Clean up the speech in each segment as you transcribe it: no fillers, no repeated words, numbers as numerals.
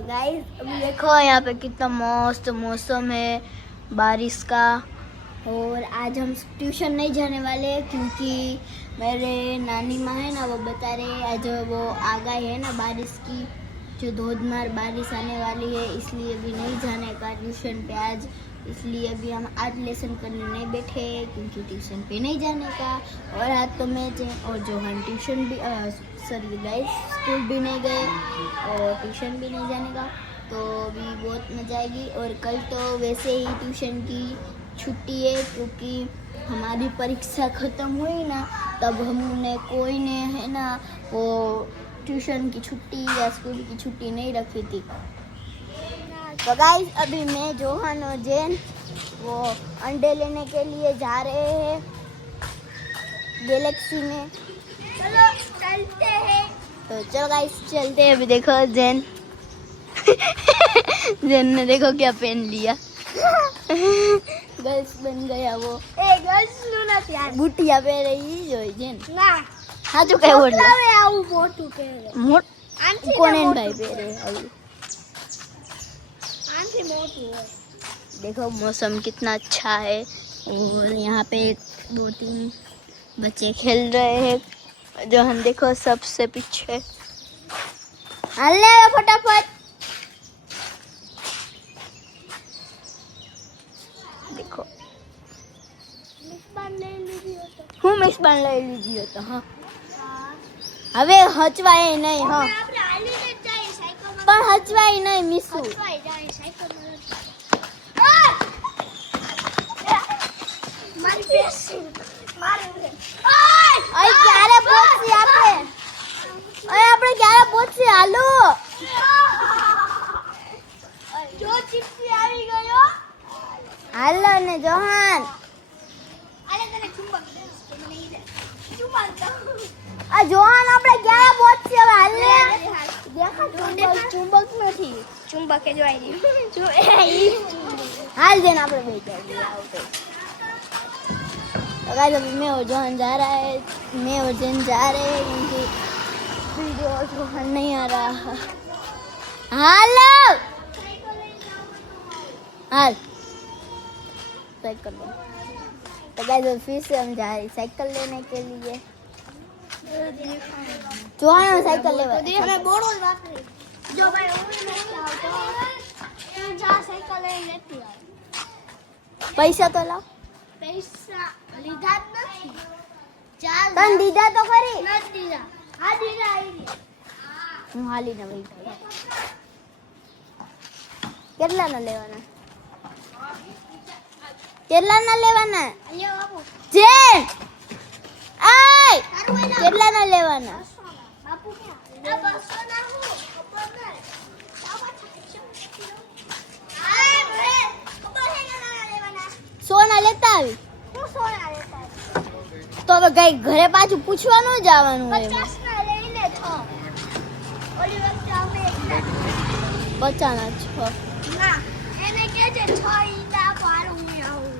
तो गाइस अभी देखो यहाँ पे कितना मस्त मौसम है बारिश का। और आज हम ट्यूशन नहीं जाने वाले क्योंकि मेरे नानी माँ है ना, वो बता रहे आज वो आगाही है ना बारिश की, जो धोधमार बारिश आने वाली है, इसलिए अभी नहीं जाने का ट्यूशन पे आज। इसलिए अभी हम आज लेसन करने नहीं बैठे क्योंकि ट्यूशन पे नहीं जाने का। और आज तो मैच है और जो हम ट्यूशन भी सॉरी गाइस स्कूल भी नहीं गए और ट्यूशन भी नहीं जाने का, तो अभी बहुत मजा आएगी। और कल तो वैसे ही ट्यूशन की छुट्टी है क्योंकि हमारी परीक्षा ख़त्म हुई ना, तब हमने कोई ने है ना वो ट्यूशन की छुट्टी या स्कूल की छुट्टी नहीं रखी थी। तो गाइस अभी मैं जोहान और जैन वो अंडे लेने के लिए जा रहे हैं गैलेक्सी में। चलो चलते हैं। तो चलो गाइस चलते हैं। अभी देखो जैन जैन ने देखो क्या पहन लिया गर्ल्स बन गया वो। ए गर्ल्स નું નથી યાર, બુટિયા પહેરે ઈ જોઈ જેન ના સાચું કઈ બોલ આવે આવું મોટું પહેરે મોટ આંથી કોનેન ભાઈ પહેરે આવું आंधी मोटी है। देखो मौसम कितना अच्छा है और यहाँ पे 2-3 बच्चे खेल रहे हैं जो हम देखो सबसे पीछे। हल्ले फटाफट देखो હું મિક્સબાન લઈ લીધી હતો। હા હવે હચવાય નહીં। હા પણ હચવાય નહીં મીસુ। ક્યારે પહોંચી આપણે? આપણે ક્યારે પહોંચી? હાલો જો ચીપસી આવી ગયો। હાલો ને જોહાન આ જોહાન આપણે ક્યારે પહોંચી? હવે હાલે દેખા ચુંબક નથી, ચુંબક એ જોઈ हाल देना આપણે બે जाए। तो गाइस अभी मैं और जोहान जा रहा है, मैं और जैन जा रहे हैं क्योंकि वीडियो जोहान नहीं आ रहा। हेलो हाल साइकिल लो। तो गाइस फिर से हम जा रहे हैं साइकिल लेने के लिए। जोहान साइकिल ले मैं बोलो जो भाई साइकिल लेती पैसा तो लाओ। पैसा લીધા જ નથી। ચાલ તન દીધા તો ખરી? નથી દીધા। હા દીધા આવી। હું હાલીને વઈ ગઈ। કેટલાના લેવાના? કેટલાના લેવાના? અહીંયા બાપુ જે આય કેટલાના લેવાના? બાપુ ક્યાં? આ 200 ના હું ખબર નહીં। આય મને ખબર છે કેટલાના લેવાના। સોના લેતા આવી। तो હવે ગઈ ઘરે પાછું પૂછવાનું જવાનું હોય। 50 ના લઈ લે છો। ઓલી વખતે અમે 50 ના છો ના એને કે છે 6 ઈંડા પાડું હું આવું।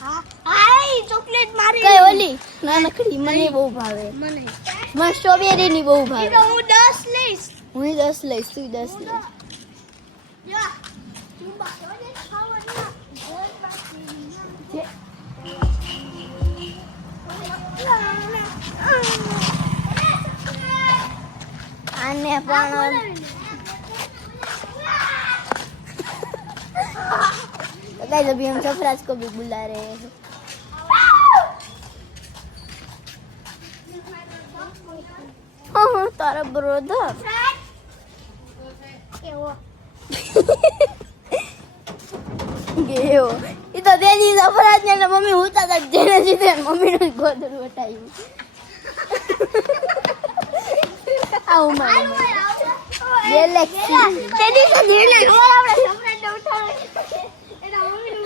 હા આઈ ચોકલેટ મારી કઈ ઓલી ના નખડી મને બહુ ભાવે। મને સ્ટ્રોબેરી ની બહુ ભાવે। તો હું 10 લઈશ। હું 10 લઈશ તું 10 લે। યા ચુંબા કેવા ખાવા आने पण गाइस अभी हम सफराज को भी बुला रहे हैं। हाँ तारा ब्रदर गयो ये तो दे दी सफराज ने मम्मी होता था जेने सीधे मम्मी ने गोदर उठाई। आओ माय गैलेक्सी तेरी से जेने और આપણે સફરાજ ને ઉઠાવે એના મમ્મી નું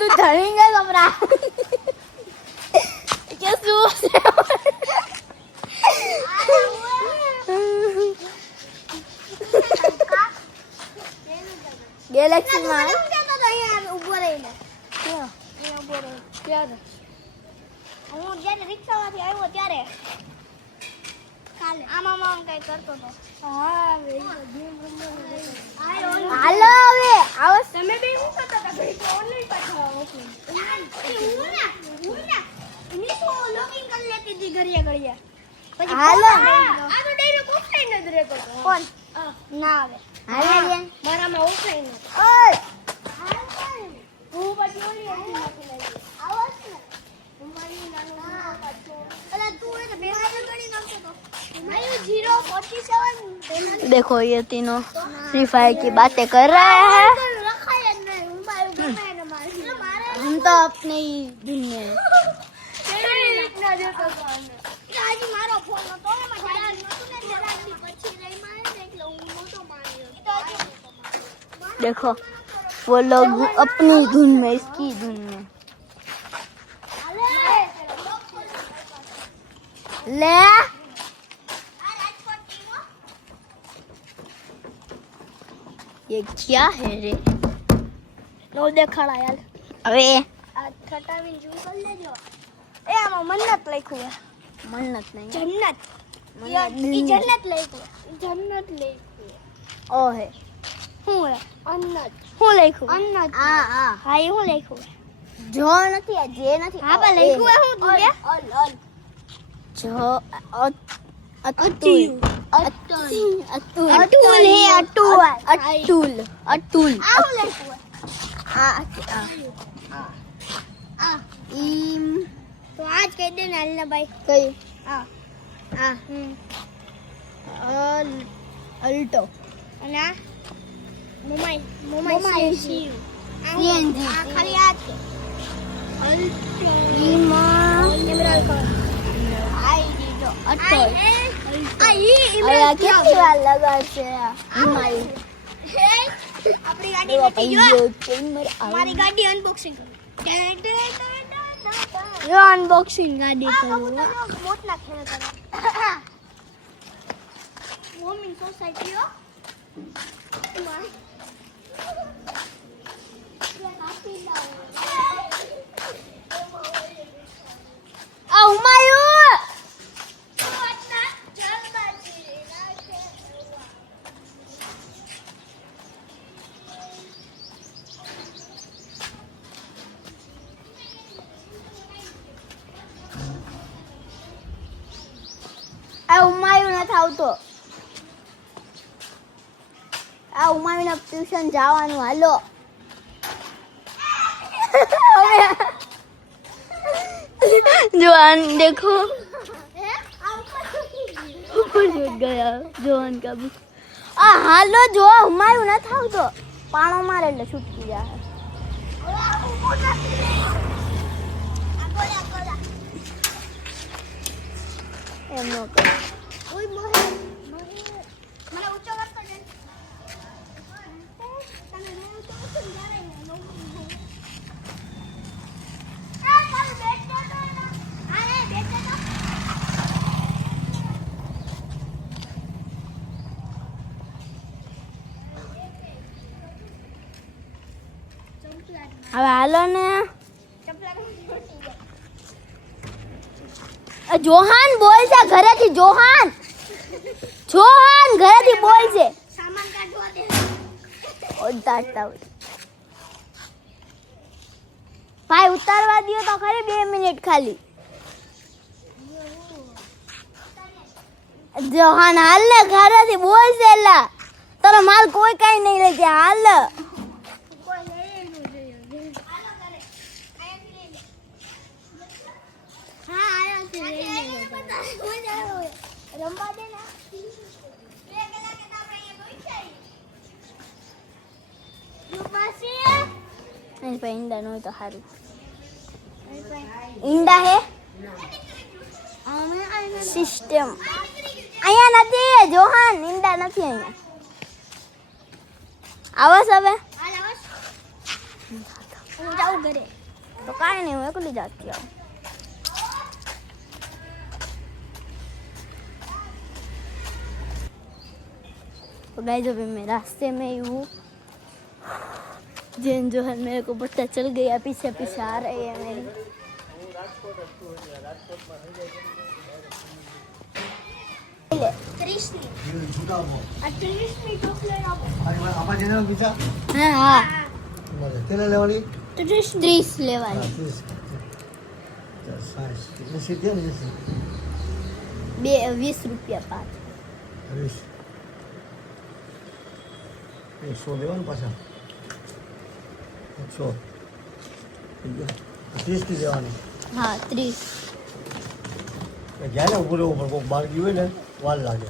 તું ધણી ગઈ સફરાજ કે શું ગેલેક્સી માં કેતો તો અહીંયા ઊભો રહીને ક્યાં અહીંયા ઊભો રહી ક્યારે હું જ્યારે રિક્ષામાંથી આવ્યો ત્યારે આમાં કઈ કરતો તો હાલો હવે આવો તમે બે શું કરતા હતા ઘડી ઓનલાઈન પાછા એની તો લોગિન કરી લેતી હતી ઘડિયા હાલો આ તો ડાયરેક્ટ ઓફલાઈન જ રહેતો કોણ ના આવે હાલે મારામાં ઓફલાઈન ઓય હું પછી ઓલી નાખી લઈ આવો છે હું મારી નાનું પાછો અલા તું એ બે હાજર ગણી નાખતો તો मायू 047 देखो ये तीनों फ्री फायर की बातें कर रहे हैं हम तो अपने ही दिन में देखो वो लोग अपनी धुन में इसकी धुन में ले ये क्या है रे नो देखाड़ा यार अबे आ ठटावीन जूम कर लेजो ए आमा मन्नत લખ્યું છે મન્નત નહીં જન્નત ઈ જન્નત લખ્યું જન્નત લખ્યું ઓ હે હું હે અન્નત હું લખ્યું અન્નત આ હા એ હું લખ્યું જો નથી આ જે નથી હા પણ લખ્યું હે હું તું અલ જો अतुल है अतुल इम तो आज कह दे ना भाई कई अल्टो ना मोमाई सीएनजी खाली आज के अल्टो एमराल्ड का आई जो अल्टो अरे कितनी बार लगा છે મારી આપણી ગાડી બેઠી જો મારી ગાડી અનબોક્સિંગ કરો યો અનબોક્સિંગ ગાડી કરો મોટલા ખેલ કરો હોમિંગ સોસાયટી હો આ હુમાયુ ઉમાયું નથી આવતો આ ઉમાયું ટ્યુશન જવાનું હાલો जवान देखो ऊपर छूट गया जवान का भी हालो जो हुमायूं न थाव तो पाणो मारे એટલે છૂટકી જાય એમ નો કર ઓય મને ઊંચો કરતો દે તને નો તો સમજાય ને નો આ ચાલ બેઠ તો અરે બેઠ તો હવે હાલો ને જોહાન બોલ છે ઘરેથી જોહાન ઘરેથી બોલ છે સામાન કાઢવા દે ઉતારતા ભાઈ ઉતારવા દિયો તો ખરી 2 મિનિટ ખાલી જોહાન હાલ ને ઘરેથી બોલ છે એલા તારો માલ કોઈ કઈ નહીં લે કે હાલ રંબા દે ના 2 કલાક તો આપણે અહીંયા જોઈ જાય યો પાસી અહીં પર ઈંડા નો તો હારું ઈંડા હે ના સિસ્ટમ અહીંયા નથી જોહાન ઈંડા નથી અહીંયા આવસ હવે હાલ આવસ હું જાઉં ઘરે તો કાઈ નહીં હું એકલી જાતી આવું तो गाइस अभी मैं रास्ते में ही हूँ जैन जो है मेरे को पता चल गया पीछे पीछे आ रही है मेरी ले ત્રીસની છૂટાવો આ 30ની ચોકલેટ આપો આમાં જેને પીછા હા કેટલા લેવાની 30 લેવાની 20 રૂપિયા પાંચ 100 લેવાનું પાછા 100 30 થી લેવાની હા 30 જાય ને ઉભું રહેવું પણ કોઈ બહાર ગયું હોય ને વાર લાગે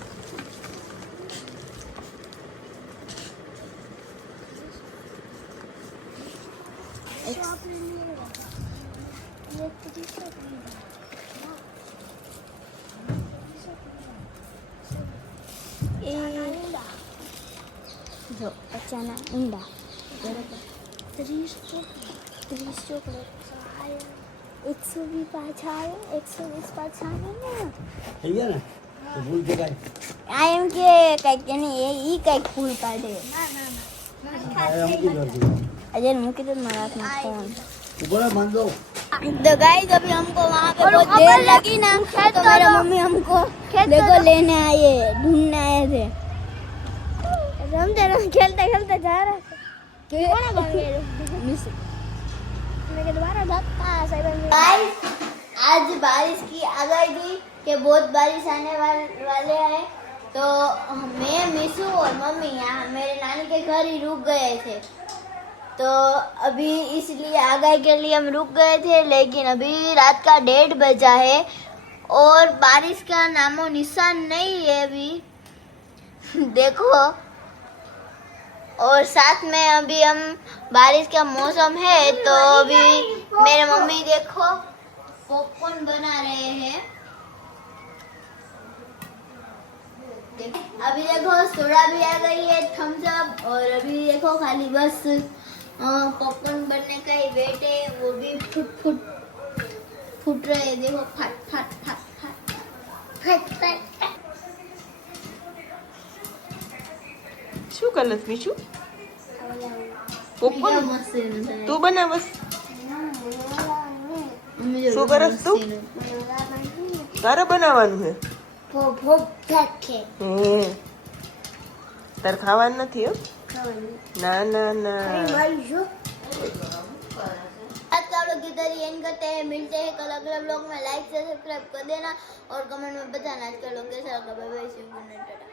જો બચ્ચાના ઈંડા બરાબર 30 ચોકલેટ 120 પાછા આવે 120 પાછા આવે ને થઈ ગયા ને તો ભૂલ છે કાંઈ આ એમ કે કંઈક એની ઈ કંઈક ફૂલ કાઢે अजय मुझे तो मारा था फोन ऊपर मान दो तो गाइस अभी हमको वहाँ पे बहुत देर लगी ना तो मेरे मम्मी हमको देखो लेने आए ढूंढने आए थे हम खेलते खेलते जा रहे थे गाइस आज बारिश की आगाही थी कि बहुत बारिश आने वाले हैं तो मैं मिसू और मम्मी यहाँ मेरे नानी के घर ही रुक गए थे तो अभी इसलिए आगाही के लिए हम रुक गए थे लेकिन अभी रात का 1:30 बजा है और बारिश का नामो निशान नहीं है अभी देखो और साथ में अभी हम बारिश का मौसम है तो अभी मेरे मम्मी देखो पॉपकॉर्न बना रहे हैं अभी देखो सोडा भी आ गई है थम्स अप और अभी देखो खाली बस पॉपकॉर्न बनने का ही वेट है वो भी फुट रहे हैं देखो फट फट फट फट फट फट શું કરલસ મીશુ પોપકોર્ન તું બનાવસ શું કરસ તું તારે બનાવવાનું છે તારે ખાવાનું નથી હો ના ના ના आज का लोग इधर ही एंड करते हैं मिलते हैं कल अगले ब्लॉग में लाइक से सब्सक्राइब कर देना और कमेंट में बताना आज का लोग कैसा लगा bye bye see you good night Tata